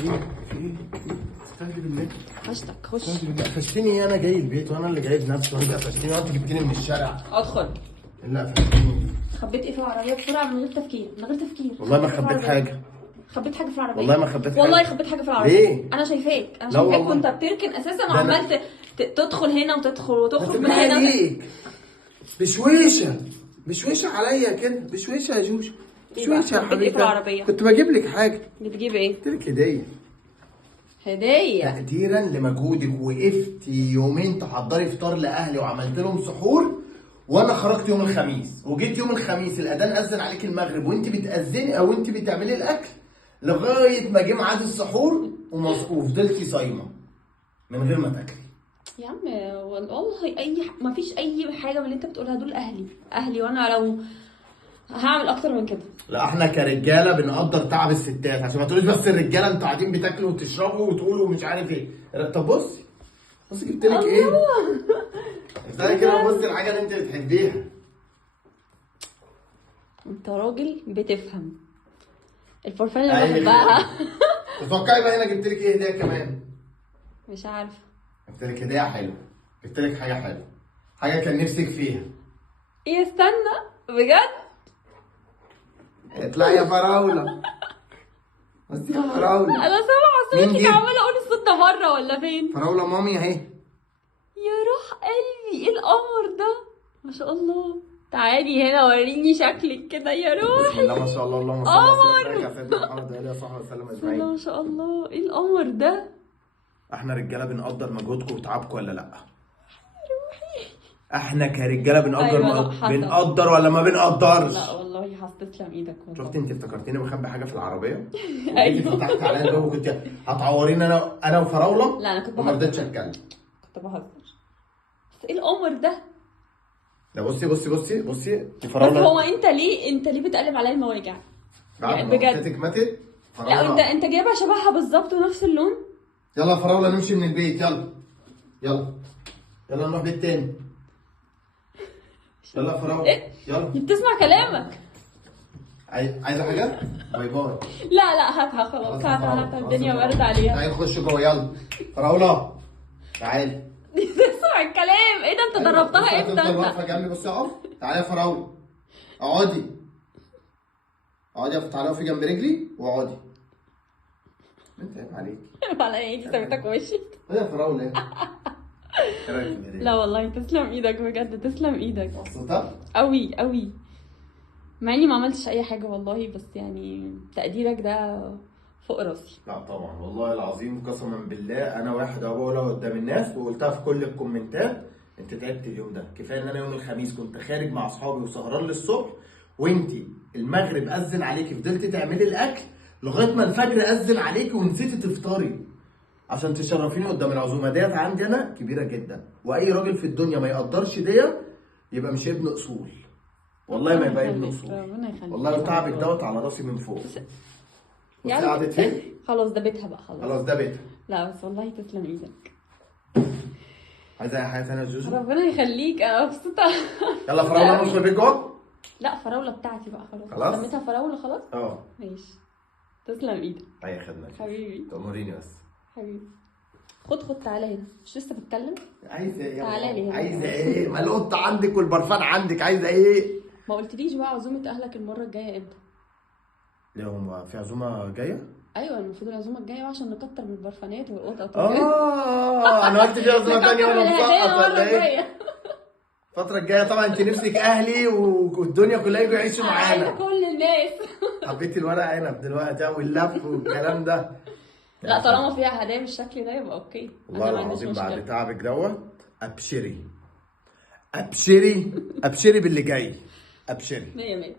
ايه؟ استهدي بالله. قفشتك خش. استهدي بالله. قفشتني انا جاي البيت وانا اللي جايب نفسي وانت قفشتني وانت جبتني من الشارع. ادخل. لا قفشتني. خبيت ايه في العربيه بسرعه من غير تفكير من غير تفكير. والله ما خبيت حاجه. خبيت حاجه في العربيه. والله ما خبيت حاجه. والله خبيت حاجه في العربيه. ليه؟ انا شايفاك لا والله. وانت بتركن اساسا وعمال تدخل هنا وتدخل وتخرج من هنا. هنا. بشويشه عليا كده، بشويشه يا جوجو. إيه بقى؟ بشويشه يا خبيت ايه في حبيبي. العربيه؟ كنت بجيب لك حاجه. بتجيب ايه؟ قلت لك هديه. هديه. تقديرا لمجهودك، وقفت يومين تحضري فطار لاهلي وعملت لهم سحور، وانا خرجت يوم الخميس وجيت يوم الخميس الاذان اذن عليك المغرب وانت بتاذني او انت بتعملي الاكل لغايه ما جه ميعاد السحور وفضلتي صايمه من غير ما تاكلي. يا عم والله ما فيش اي حاجه من اللي انت بتقولها دول اهلي وانا لو هعمل اكتر من كده. لا احنا كرجاله بنقدر تعب الستات، عشان ما تقوليش بس الرجاله انتوا قاعدين بتاكلوا وتشربوا وتقولوا مش عارف ايه. طب بصي جبت لك ايه؟ استنى كده بصي الحاجه اللي انت بتحبيها. انت راجل بتفهم. البرفان اللي بحبها. تتوقعي بقى هنا جبت لك ايه هديه كمان؟ مش عارفه. جبت لك هديه حلوه، جبت لك حاجه حلوه، حاجه كان نفسك فيها. ايه استنى بجد؟ اطلعي يا فراوله. بصي يا فراوله. انا سامعه صوتك عماله اقول الصوت ده بره ولا فين؟ فراوله مامي اهي. يا روح قلبي ايه القمر ده؟ ما شاء الله. تعالي هنا وريني شكلك كده يا روحي. بسم الله ما شاء الله. اللهم صل على سيدنا محمد وعلى اله وصحبه وسلم اجمعين. ما شاء الله ايه القمر ده؟ احنا رجاله بنقدر مجهودكم وتعبكم ولا لا؟ احنا كرجاله بنقدر ولا ما بنقدرش؟ لا والله هتسلم ايدك والله. شفتي انت افتكرتيني مخبي حاجه في العربيه؟ ايوه فتحت عليا الباب وكنت هتعوريني انا وفراوله. لا انا كنت وما بهزر. رضيتش اتكلم. كنت بهزر. بس ايه القمر ده؟ ده بصي بس فراوله. هو انت ليه بتقلب عليا المواجع؟ يعني بجد والدتك ماتت. لا انت جايبها شبهها بالظبط ونفس اللون. يلا يا فراوله نمشي من البيت. يلا نروح بيت تاني. يلا يا فراوله. يلا. دي بتسمع كلامك. عايزه حاجه؟ باي باي. لا هاتها خلاص هاتها الدنيا بارده عليها. تعالي نخش جوه يلا. فراوله تعالي. دي تسمع الكلام. ايه ده انت دربتها امتى انت واقفه جنبي. بصي اقف. تعالي يا فراوله. اقعدي تعالي اقفي جنب رجلي واقعدي. انت عيب عليكي. على ايه دي سابتك وشي؟ ايه يا فراوله ايه؟ لا والله تسلم ايدك بجد تسلم ايدك. مبسوطه؟ قوي مع اني ما عملتش اي حاجه والله بس يعني تقديرك ده فوق راسي. لا طبعا والله العظيم قسما بالله انا واحد بقولها قدام الناس وقلتها في كل الكومنتات. انت تعبت اليوم ده. كفايه ان انا يوم الخميس كنت خارج مع اصحابي وسهران للصبح وانت المغرب اذن عليكي فضلتي تعملي الاكل لغايه ما الفجر اذن عليكي ونسيتي تفطري عشان تشرفيني قدام العزومه ديت. عندي انا كبيره جدا، واي راجل في الدنيا ما يقدرش ديت يبقى مش ابن اصول. والله ما يبقى ابن اصول. والله وتعبك دوت على راسي من فوق. بصي قعدت فين؟ خلاص ده بيتها بقى خلاص ده بيتها. لا بس والله تسلم ايدك. عايزه اي حاجه ثانيه يا جوجو؟ ربنا يخليك انا مبسوطه. يلا فراوله ندخل البيت جوه؟ لا فراوله بتاعتي بقى خلاص. سميتها فراوله خلاص؟ ماشي. تسلم ايدك. اي خدمه حبيبي. تأمريني بس. حبيبي. خد تعالى هنا. مش لسه بتكلم؟ عايزه ايه؟ تعالى لي هنا. عايزه ايه؟ ما القطه عندك والبرفان عندك، عايزه ايه؟ ما قلتليش بقى عزومه اهلك المره الجايه امتى؟ ليه هم في عزومه جايه؟ ايوه المفروض العزومه الجايه عشان نكتر من البرفانات والقطط. انا قلت في عزومه ثانيه وانا مسقط ولا ايه؟ الفترة الجاية طبعا انت نفسك اهلي والدنيا كلها يجوا يعيشوا معانا. كل الناس. حبيتي الورق عنب دلوقتي واللف والكلام ده. لا طالما فيها هدايا بالشكل ده يبقى اوكي. والله العظيم بعد تعبك دوت ابشري باللي جاي. ابشري. 100 100.